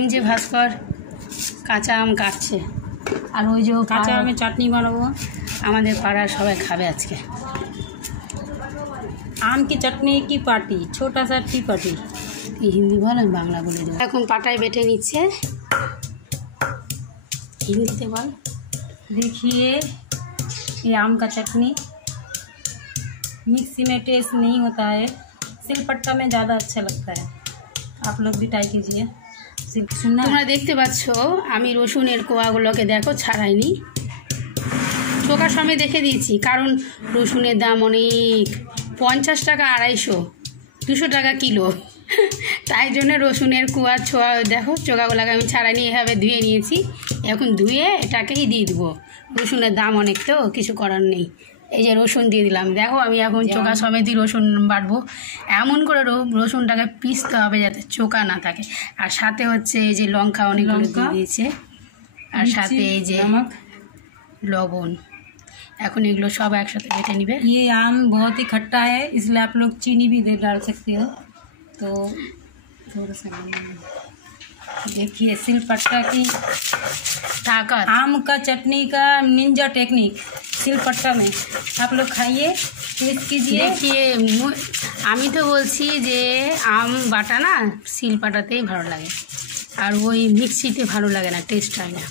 এমজে ভাস্কর কাঁচা আম কাটছে, আর ওই যে কাঁচা আমের চাটনি বানাবো, আমাদের পাড়ার সবাই খাবে আজকে। আম কি চাটনি কি পার্টি, ছোটা সা টি পার্টি, হিন্দি বল আমি বাংলা বলে দেবো। এখন পাটায় বেটে নিচ্ছে, हिंदी बोल। देखिए ये आम का चटनी मिक्सी में टेस्ट नहीं होता है, सिलपट्टा में ज़्यादा अच्छा लगता है। आप लोग भी ट्राई कीजिए। তোমরা দেখতে পাচ্ছ আমি রসুনের কোয়াগুলোকে দেখো ছাড়াইনি, চোখার সময় দেখে দিয়েছি, কারণ রসুনের দাম অনেক, 50 টাকা 250, 200 টাকা কিলো, তাই জন্য রসুনের কুয়া ছোয়া দেখো চোখাগুলোকে আমি ছাড়াইনি, এভাবে ধুয়ে নিয়েছি। এখন ধুয়ে এটাকেই দিয়ে দেবো, রসুনের দাম অনেক তো কিছু করার নেই। এই যে রসুন দিয়ে দিলাম, দেখো আমি এখন চোখা সমেতই রসুন বাটবো। এমন করে রসুনটাকে পিষতে হবে যাতে চোখা না থাকে, আর সাথে হচ্ছে এই যে লঙ্কা অনেকগুলো দিয়ে দিয়েছে, আর সাথে এই যে লবণ। এখন এগুলো সব একসাথে বেটে নিবে। ये आम बहुत ही खट्टा है, इसलिए आप लोग चीनी भी डाल सकते हो। तो थोड़ा सा देखिए सिलपट्टा की ताकत, आम का चटनी का निंजा टेक्निक सिलपट्टा में आप लोग खाइए, टेस्ट कीजिए। देखिए আমি তো বলছি যে আম বাটা না শিলপাটাতেই ভালো লাগে, আর ওই মিক্সিতে ভালো লাগে না, টেস্ট হয় না।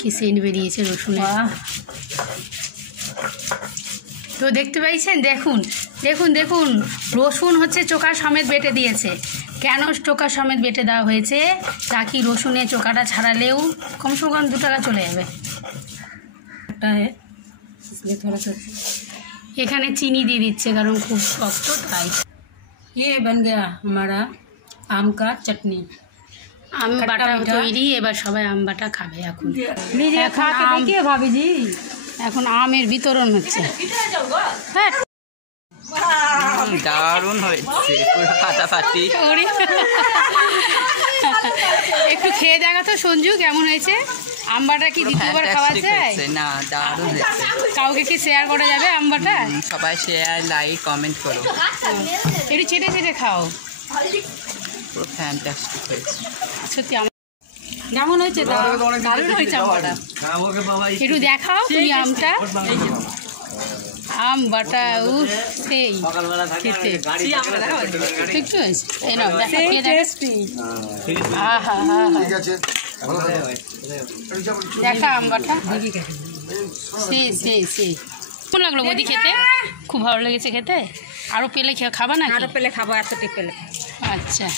কি সেন্ট বেরিয়েছে রসুন। তো দেখতে পাইছেন, দেখুন দেখুন দেখুন রসুন হচ্ছে চোখা সমেত বেটে দিয়েছে। কেন চোখা সমেত বেটে দেওয়া হয়েছে, তাকি রসুনে চোখাটা ছাড়ালেও কমসে কম 2 টাকা চলে যাবে। এখানে চিনি দিয়ে দিচ্ছে কারণ খুব শক্ত, তাই। ये बन गया हमारा आम का चटनी, আম বাটা তৈরি। এবার সবাই আম বাটা খাবে। এখন ভাবিজি এখন আমের বিতরণ হচ্ছে। দারুণ হয়েছে, পুরো ফাটাফাটি। একটু খেয়ে দেখা তো সঞ্জু, কেমন হয়েছে আম বাটা? কি দ্বিতীয়বার খাওয়া যায়? না, দারুণ হয়েছে। কাউকে কি শেয়ার করা যাবে আম বাটা? সবাই শেয়ার, লাইক, কমেন্ট করো। একটু চেটে চেটে খাও, পুরো ফ্যান্টাস্টিক হয়েছে সত্যি। কেমন হয়েছে? দারুণ হয়েছে আম বাটা। একটু দেখাও তুমি আমটা, আম বাটা। সেই খেতে ঠিক হয়েছে। দেখা আম বাটা, সেই সেই সেই কেমন লাগলো বৌদি খেতে? খুব ভালো লেগেছে খেতে। আরও পেলে খাবা না? আরও পেলে খাবো, এতটি পেলে। আচ্ছা।